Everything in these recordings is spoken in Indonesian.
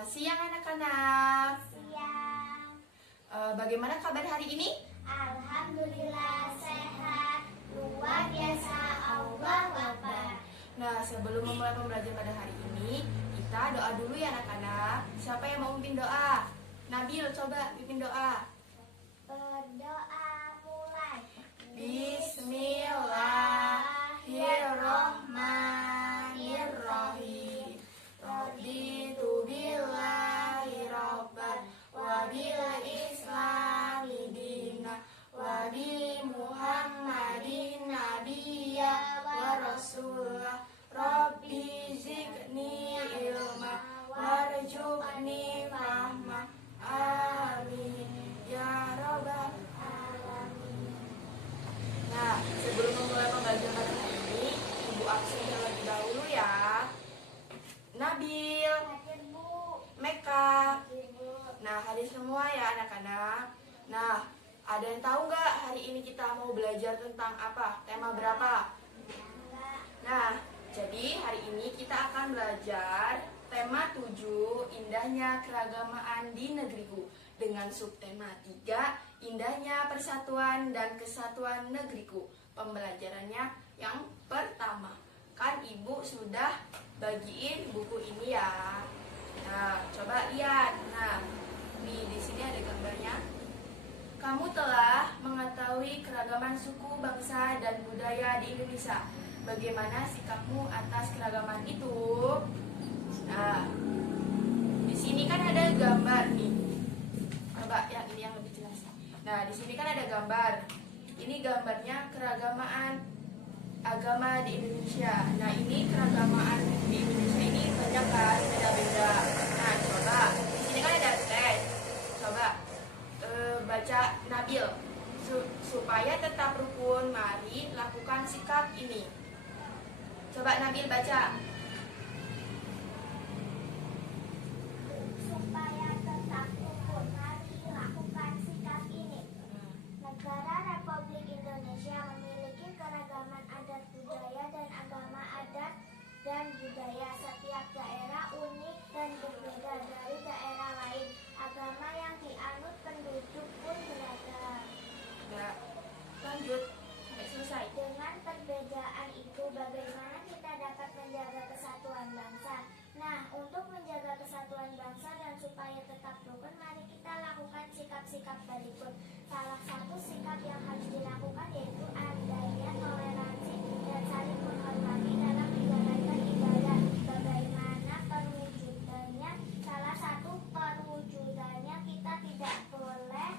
Selamat siang anak-anak. Siang. Bagaimana kabar hari ini? Alhamdulillah sehat. Luar biasa. Allah Akbar. Nah, sebelum memulai pembelajaran pada hari ini, kita doa dulu ya anak-anak. Siapa yang mau mimpin doa? Nabil, coba mimpin doa. Berdoa mulai. Bismillahirrahmanirrahim. Raditu billahi rabban wa bil islami dina wa bi Muhammadin nabiyya wa rasulah. Rabbi zidni ilma warzuqni fahma. Amin ya rabbal alamin. Nah, sebelum memulai pembelajaran pada hari ini, Ibu absen terlebih dahulu ya. Nabil, Hadir Bu. Meka. Hadir Bu. Nah, hadir semua ya anak-anak. Nah, ada yang tahu nggak hari ini kita mau belajar tentang apa? Tema berapa? Enggak. Nah, jadi hari ini kita akan belajar tema 7, indahnya keragamaan di negeriku. Dengan subtema 3, indahnya persatuan dan kesatuan negeriku. Pembelajarannya yang pertama. Kan Ibu sudah bagiin buku ini ya. Nah, coba lihat. Nah, di sini ada gambarnya. Kamu telah mengetahui keragaman suku, bangsa, dan budaya di Indonesia. Bagaimana sikapmu atas keragaman itu? Nah, di sini kan ada gambar nih. Coba yang ini yang lebih jelas. Nah, di sini kan ada gambar. Ini gambarnya keragaman agama di Indonesia. Nah, ini keragaman di Indonesia ini banyak kan, beda-beda. Nah, coba di sini kan ada teks. Coba baca Nabil. Supaya tetap rukun, mari lakukan sikap ini. Coba Nabil baca. Supaya tetap rukun, mari lakukan sikap ini. Negara Republik Indonesia memiliki keragaman adat budaya dan agama adat dan budaya. Setiap daerah unik dan berbeda dari daerah lain. Agama yang dianut penduduk pun beragam. Nah, lanjut sampai selesai. Dengan perbedaan itu, bagaimana kita dapat menjaga kesatuan bangsa? Nah, untuk menjaga kesatuan bangsa dan supaya tetap rukun, mari kita lakukan sikap-sikap berikut. Salah satu sikap yang harus dilakukan yaitu adanya toleransi dan saling menghormati dalam menjalankan ibadah. Bagaimana perwujudannya? Salah satu perwujudannya kita tidak boleh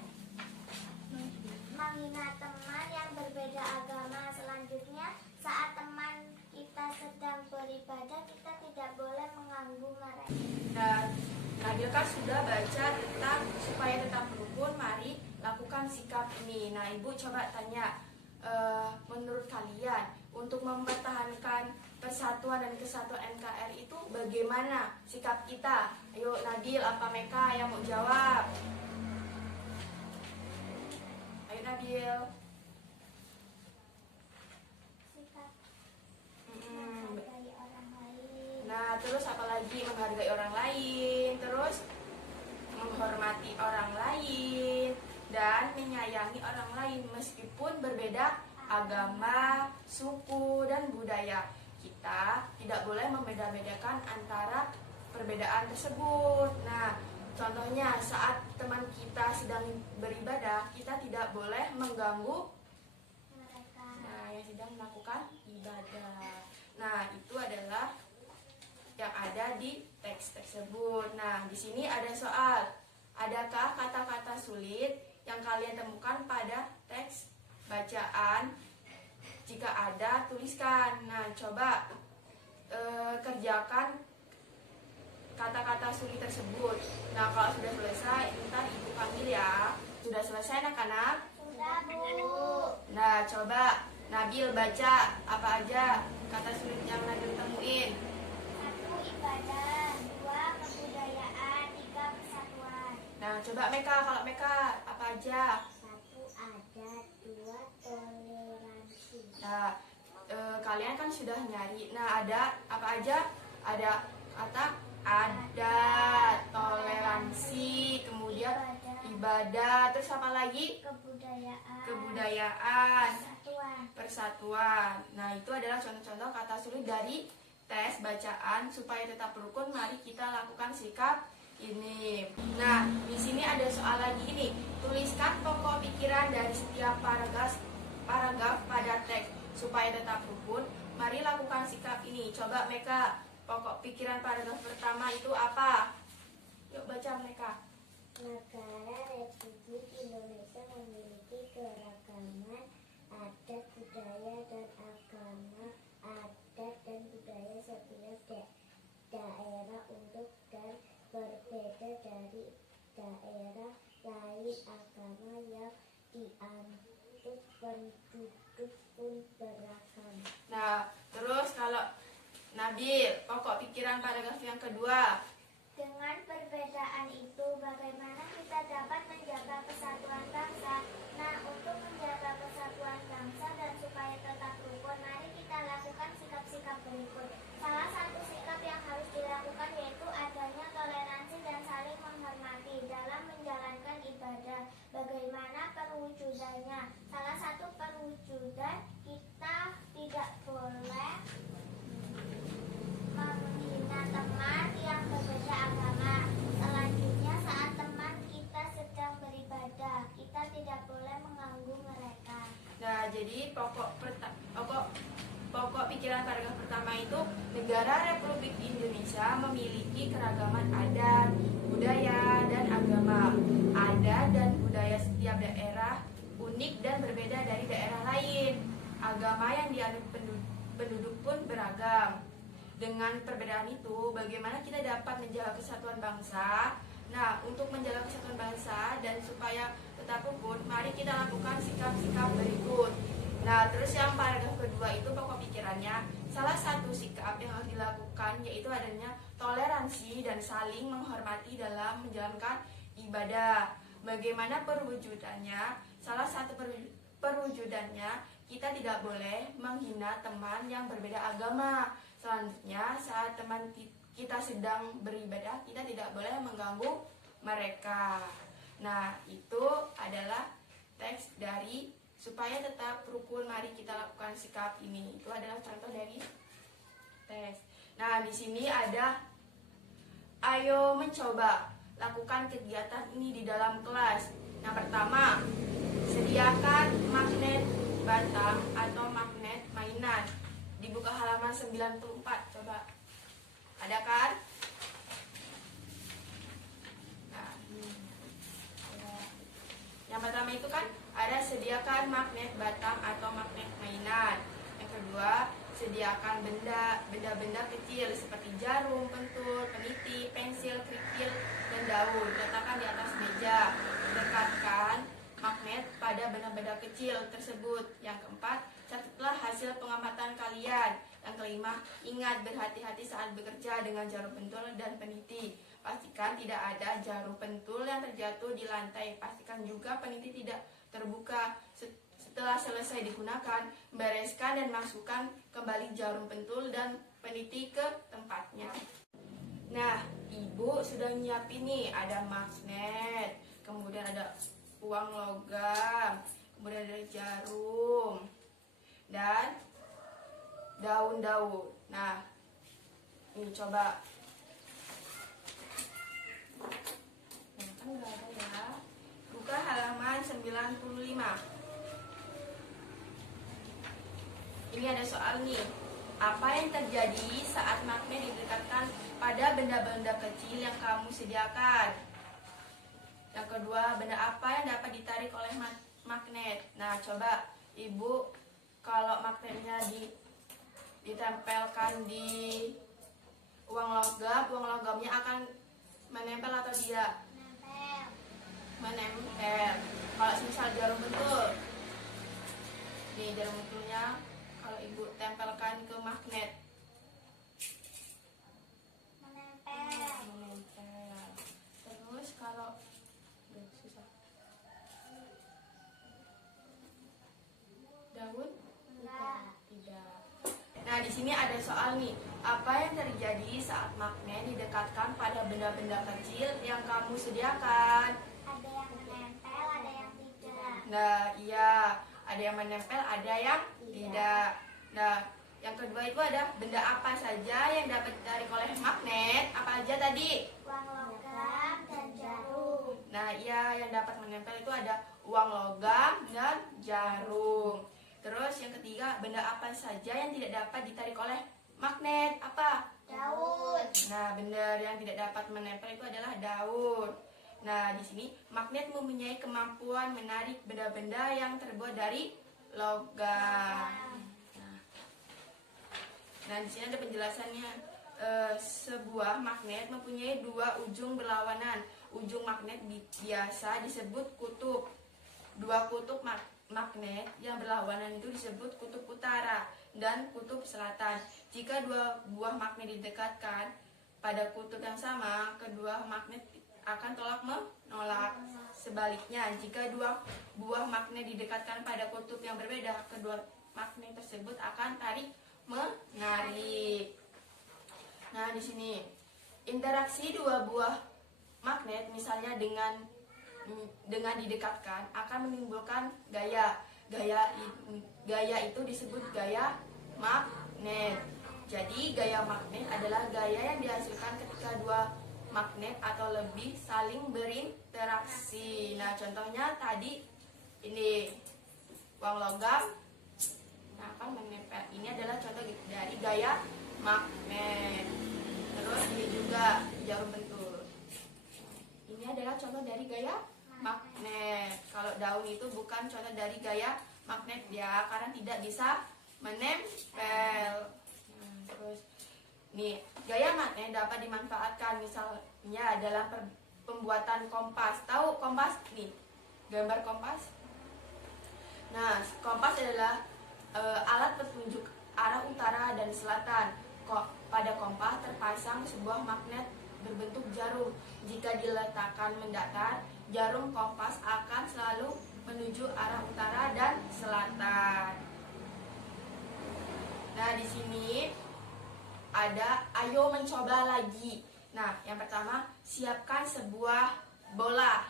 menghina teman yang berbeda agama. Selanjutnya, saat teman kita sedang beribadah, kita tidak boleh mengganggu mereka. Dan Nabil kan sudah baca tentang supaya tetap rukun, mari lakukan sikap ini. Nah, Ibu coba tanya, menurut kalian untuk mempertahankan persatuan dan kesatuan NKRI itu bagaimana sikap kita? Ayo Nabil, apa Meka yang mau jawab? Ayo Nabil. Sikap Mm-mm. menghargai orang lain. Nah, terus apa lagi? Menghargai orang lain, terus menghormati orang lain, dan menyayangi orang lain meskipun berbeda agama, suku, dan budaya. Kita tidak boleh membeda-bedakan antara perbedaan tersebut. Nah, contohnya saat teman kita sedang beribadah, kita tidak boleh mengganggu Mereka. yang sedang melakukan ibadah. Nah, itu adalah yang ada di teks tersebut. Nah, di sini ada soal. Adakah kata-kata sulit yang kalian temukan pada teks bacaan? Jika ada, tuliskan. Nah, coba kerjakan kata-kata sulit tersebut. Nah, kalau sudah selesai, ntar Ibu panggil ya. Sudah selesai anak-anak? Sudah, Bu. Nah, coba Nabil baca apa aja kata sulit yang Nabil temuin. 1. Ibadah. 2. Kebudayaan. 3. Persatuan. Nah, coba Meka, kalau Meka apa aja? 1. Adat. 2. Toleransi. Nah, kalian kan sudah nyari. Nah, ada apa aja? Ada kata adat, toleransi, kemudian ibadah, terus apa lagi? Kebudayaan, persatuan. Nah, itu adalah contoh-contoh kata sulit dari tes bacaan. Supaya tetap rukun, mari kita lakukan sikap ini. Nah, di sini ada soal lagi ini. Tuliskan pokok pikiran dari setiap paragraf pada teks. Supaya tetap rukun, mari lakukan sikap ini. Coba Meka, pokok pikiran paragraf pertama itu apa? Yuk baca Meka. Negara Republik Indonesia memiliki keragaman adat, budaya, dan agama. Adat dan budaya setiap daerah untuk dan berbeda dari daerah lain. Agama yang dianut penduduk pun beragam. Nah, terus kalau Nabil, pokok pikiran paragraf yang kedua. Dengan perbedaan itu, bagaimana kita dapat menjaga kesatuan bangsa? Nah, untuk menjaga kesatuan bangsa dan supaya tetap rukun, mari kita lakukan sikap-sikap berikut. Salah satu sikap yang harus dilakukan yaitu adanya toleransi dan saling menghormati dalam menjalankan ibadah. Bagaimana perwujudannya? Salah satu perwujudan, kita tidak boleh menghina teman yang berbeda agama. Selanjutnya, saat teman kita sedang beribadah, kita tidak boleh mengganggu mereka. Nah, jadi pokok pikiran paragraf pertama itu, negara Republik Indonesia memiliki keragaman adat, budaya, dan agama. Adat dan budaya setiap daerah unik dan berbeda dari daerah lain. Agama yang dianut penduduk pun beragam. Dengan perbedaan itu, bagaimana kita dapat menjaga kesatuan bangsa? Nah, untuk menjaga kesatuan bangsa dan supaya tetap rukun, mari kita lakukan sikap-sikap berikut. Nah, terus yang paragraf kedua itu pokok pikirannya, salah satu sikap yang harus dilakukan yaitu adanya toleransi dan saling menghormati dalam menjalankan ibadah. Bagaimana perwujudannya? Salah satu perwujudannya, kita tidak boleh menghina teman yang berbeda agama. Selanjutnya, saat teman kita sedang beribadah, kita tidak boleh mengganggu mereka. Nah, itu adalah teks dari supaya tetap rukun, mari kita lakukan sikap ini. Itu adalah contoh dari tes. Nah, di sini ada ayo mencoba lakukan kegiatan ini di dalam kelas. Yang pertama, sediakan magnet batang atau magnet mainan. Dibuka halaman 94, coba. Ada kan? Nah, yang pertama itu kan ada sediakan magnet batang atau magnet mainan. Yang kedua, sediakan benda-benda kecil seperti jarum, pentul, peniti, pensil, kerikil, dan daun. Letakkan di atas meja. Dekatkan magnet pada benda-benda kecil tersebut. Yang keempat, catatlah hasil pengamatan kalian. Yang kelima, ingat berhati-hati saat bekerja dengan jarum pentul dan peniti. Pastikan tidak ada jarum pentul yang terjatuh di lantai. Pastikan juga peniti tidak terbuka. Setelah selesai digunakan, bereskan dan masukkan kembali jarum pentul dan peniti ke tempatnya. Nah, Ibu sudah nyiapin nih, ada magnet, kemudian ada uang logam, kemudian ada jarum, dan daun-daun. Nah, ini coba. Nah, kan nggak ada ya. Buka halaman 95. Ini ada soal nih. Apa yang terjadi saat magnet didekatkan pada benda-benda kecil yang kamu sediakan? Yang kedua, benda apa yang dapat ditarik oleh magnet? Nah, coba Ibu, kalau magnetnya ditempelkan di uang logamnya akan menempel atau tidak? Menempel. Kalau misal jarum pentul, nih jarum pentulnya, kalau Ibu tempelkan ke magnet, menempel. Terus kalau susah, daun? Tidak. Nah, Nah, di sini ada soal nih. Apa yang terjadi saat magnet didekatkan pada benda-benda kecil yang kamu sediakan? Ada yang menempel, ada yang tidak. Nah, iya. Ada yang menempel, ada yang tidak. Nah, yang kedua itu ada benda apa saja yang dapat ditarik oleh magnet? Apa aja tadi? Uang logam dan jarum. Nah, iya, yang dapat menempel itu ada uang logam dan jarum. Terus yang ketiga, benda apa saja yang tidak dapat ditarik oleh magnet? Apa? Daun. Nah, benar, yang tidak dapat menempel itu adalah daun. Nah, di sini magnet mempunyai kemampuan menarik benda-benda yang terbuat dari logam. Nah, di sini ada penjelasannya. Sebuah magnet mempunyai dua ujung berlawanan. Ujung magnet biasa disebut kutub. Dua kutub magnet yang berlawanan itu disebut kutub utara dan kutub selatan. Jika dua buah magnet didekatkan pada kutub yang sama, kedua magnet akan tolak menolak. Sebaliknya, jika dua buah magnet didekatkan pada kutub yang berbeda, kedua magnet tersebut akan tarik menarik. Nah, di sini interaksi dua buah magnet misalnya dengan didekatkan akan menimbulkan gaya. Gaya itu disebut gaya magnet. Jadi gaya magnet adalah gaya yang dihasilkan ketika dua magnet atau lebih saling berinteraksi. Nah, contohnya tadi ini uang logam, nah kan menempel. Ini adalah contoh dari gaya magnet. Terus ini juga jarum pentul. Ini adalah contoh dari gaya magnet. Kalau daun itu bukan contoh dari gaya magnet ya, karena tidak bisa menempel. Terus nih, gaya magnet dapat dimanfaatkan misalnya dalam pembuatan kompas. Tahu kompas nih? Gambar kompas. Nah, kompas adalah alat petunjuk arah utara dan selatan. Pada kompas terpasang sebuah magnet berbentuk jarum. Jika diletakkan mendatar, jarum kompas akan selalu menuju arah utara dan selatan. Nah, di sini ada ayo mencoba lagi. Nah, yang pertama, siapkan sebuah bola.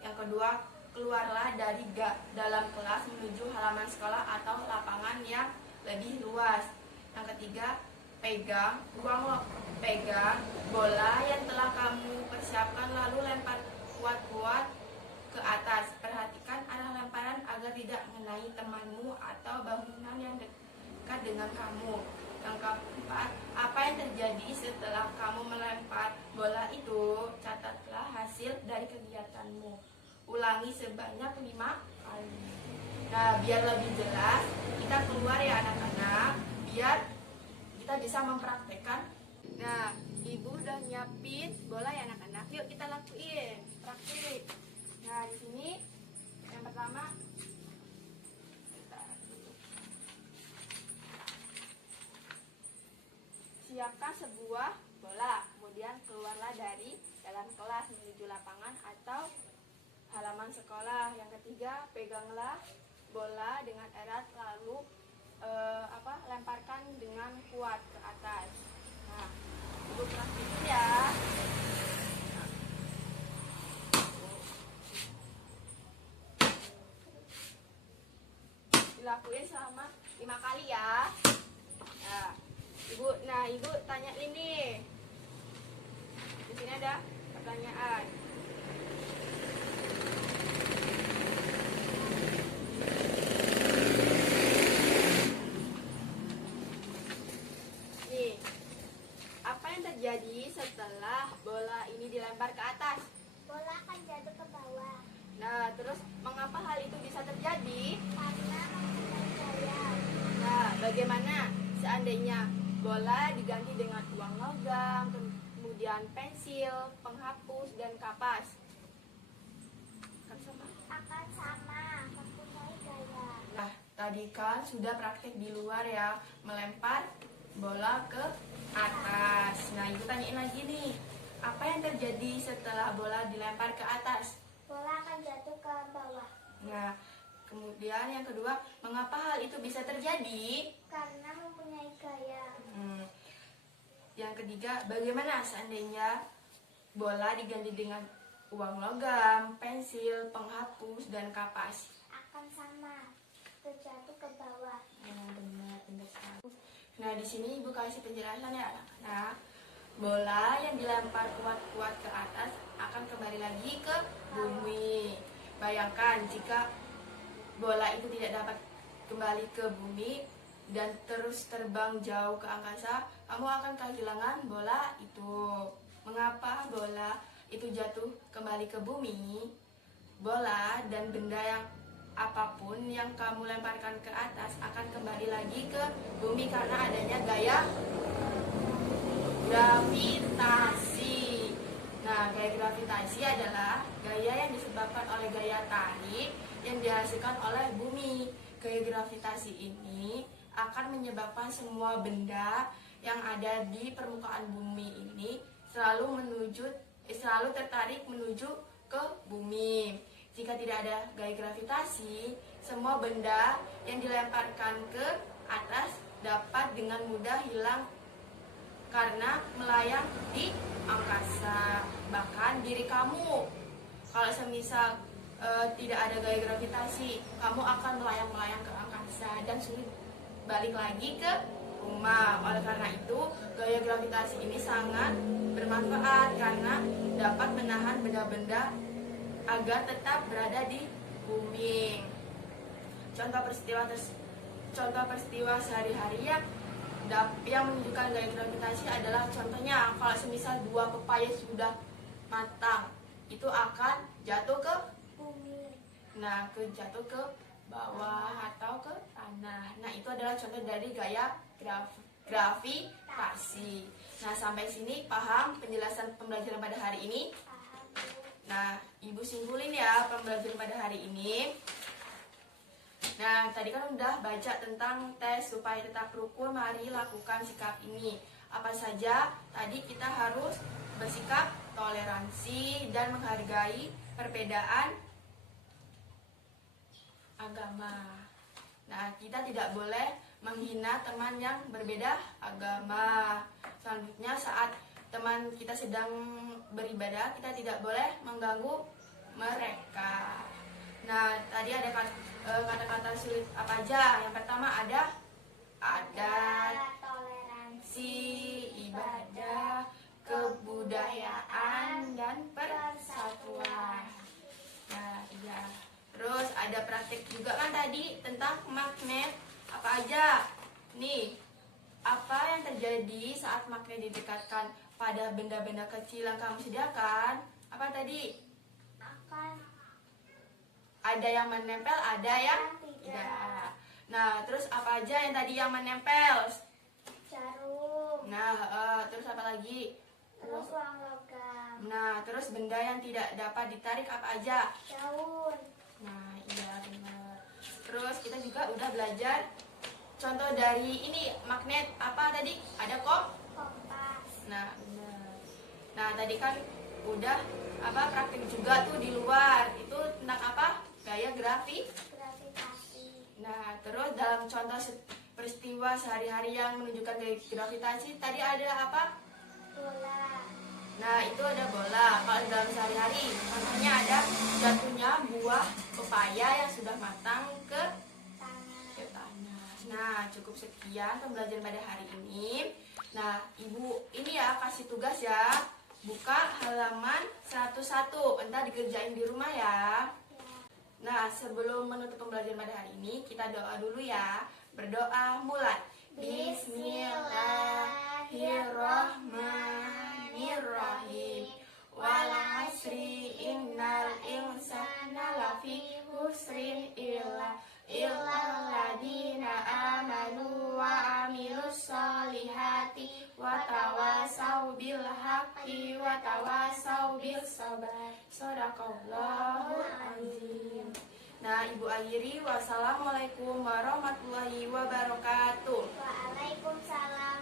Yang kedua, keluarlah dari dalam kelas menuju halaman sekolah atau lapangan yang lebih luas. Yang ketiga, pegang bola yang telah kamu persiapkan lalu lempar kuat-kuat ke atas. Perhatikan arah lemparan agar tidak mengenai temanmu atau bangunan yang dekat dengan kamu. Yang keempat, apa yang terjadi setelah kamu melempar bola itu? Catatlah hasil dari kegiatanmu. Ulangi sebanyak 5 kali. Nah, biar lebih jelas, kita keluar ya anak-anak, biar kita bisa mempraktekkan. Nah, ibu udah nyiapin bola ya anak-anak. Yuk kita lakuin praktik. Nah, di sini yang pertama, siapkan sebuah bola, kemudian keluarlah dari dalam kelas menuju lapangan atau halaman sekolah. Yang ketiga, peganglah bola dengan erat lalu lemparkan dengan kuat ke atas. Nah, ibu praktikin ya. Dilakuin selama 5 kali ya. Nah, ibu tanya ini. Di sini ada pertanyaan. Nih, apa yang terjadi setelah bola ini dilempar ke atas? Bola akan jatuh ke bawah. Nah, terus mengapa hal itu bisa terjadi? Karena mempunyai gaya. Nah, bagaimana seandainya bola diganti dengan uang logam, kemudian pensil, penghapus, dan kapas? Akan sama, mempunyai gaya. Nah, tadi kan sudah praktek di luar ya, melempar bola ke atas. Nah, ibu tanyain lagi nih, apa yang terjadi setelah bola dilempar ke atas? Bola akan jatuh ke bawah. Nah, kemudian yang kedua, mengapa hal itu bisa terjadi? Karena mempunyai gaya. ketiga, bagaimana seandainya bola diganti dengan uang logam, pensil, penghapus, dan kapas? Akan sama, terjatuh ke bawah. Benar sekali. Nah, di sini Ibu kasih penjelasan ya anak-anak. Bola yang dilempar kuat-kuat ke atas akan kembali lagi ke bumi. Bayangkan jika bola itu tidak dapat kembali ke bumi dan terus terbang jauh ke angkasa, kamu akan kehilangan bola itu. Mengapa bola itu jatuh kembali ke bumi? Bola dan benda yang apapun yang kamu lemparkan ke atas akan kembali lagi ke bumi karena adanya gaya gravitasi. Nah, gaya gravitasi adalah gaya yang disebabkan oleh gaya tarik yang dihasilkan oleh bumi. Gaya gravitasi ini akan menyebabkan semua benda yang ada di permukaan bumi ini selalu tertarik menuju ke bumi. Jika tidak ada gaya gravitasi, semua benda yang dilemparkan ke atas dapat dengan mudah hilang karena melayang di angkasa. Bahkan diri kamu, kalau semisal tidak ada gaya gravitasi, kamu akan melayang-melayang ke angkasa dan sulit balik lagi ke rumah. Oleh karena itu, gaya gravitasi ini sangat bermanfaat karena dapat menahan benda-benda agar tetap berada di bumi. Contoh peristiwa sehari-hari yang menunjukkan gaya gravitasi adalah contohnya kalau semisal buah pepaya sudah matang, itu akan jatuh ke Bumi. Nah, jatuh ke bawah atau ke tanah. Nah, itu adalah contoh dari gaya gravitasi. Nah, sampai sini paham penjelasan pembelajaran pada hari ini? Paham. Nah, Ibu simpulin ya pembelajaran pada hari ini. Nah, tadi kan udah baca tentang tes supaya tetap rukun, mari lakukan sikap ini. Apa saja? Tadi kita harus bersikap toleransi dan menghargai perbedaan agama. Nah, kita tidak boleh menghina teman yang berbeda agama. Selanjutnya, saat teman kita sedang beribadah, kita tidak boleh mengganggu mereka. Nah, tadi ada kata-kata sulit apa aja? Yang pertama ada adat, Toleransi, ibadah, kebudayaan, dan persatuan. Nah, iya. Terus ada praktik juga kan tadi tentang magnet. Apa aja? Nih, apa yang terjadi saat magnet didekatkan pada benda-benda kecil yang kamu sediakan? Apa tadi? akan Ada yang menempel, ada yang tidak. Nah, terus apa aja yang tadi yang menempel? jarum, Nah, terus apa lagi? terus uang logam, Nah, terus benda yang tidak dapat ditarik apa aja? daun, Nah, iya benar. Terus kita juga udah belajar contoh dari ini magnet apa tadi? Ada kompas, Nah, benar. Nah, tadi kan udah praktik juga tuh di luar. Itu tentang apa? Gaya gravitasi, Nah, terus dalam contoh peristiwa sehari-hari yang menunjukkan gaya gravitasi tadi ada apa? bola, Nah, itu ada bola. Kalau dalam sehari-hari, contohnya ada jatuhnya buah pepaya yang sudah matang ke tangan. tanah. Nah, cukup sekian pembelajaran pada hari ini. Nah, Ibu ini ya kasih tugas ya. Buka halaman 101. Entar dikerjain di rumah ya. Nah, sebelum menutup pembelajaran pada hari ini, kita doa dulu ya. Berdoa mulai. Bismillahirrahmanirrahim. Wal asri innal insana lafi khusrin illa ladina amanu wa amilus solihati wa tawasau bil haqqi wa tawasau bis sabar. Shadaqallahul azim. Nah, Ibu akhiri, wassalamualaikum warahmatullahi wabarakatuh. Waalaikumsalam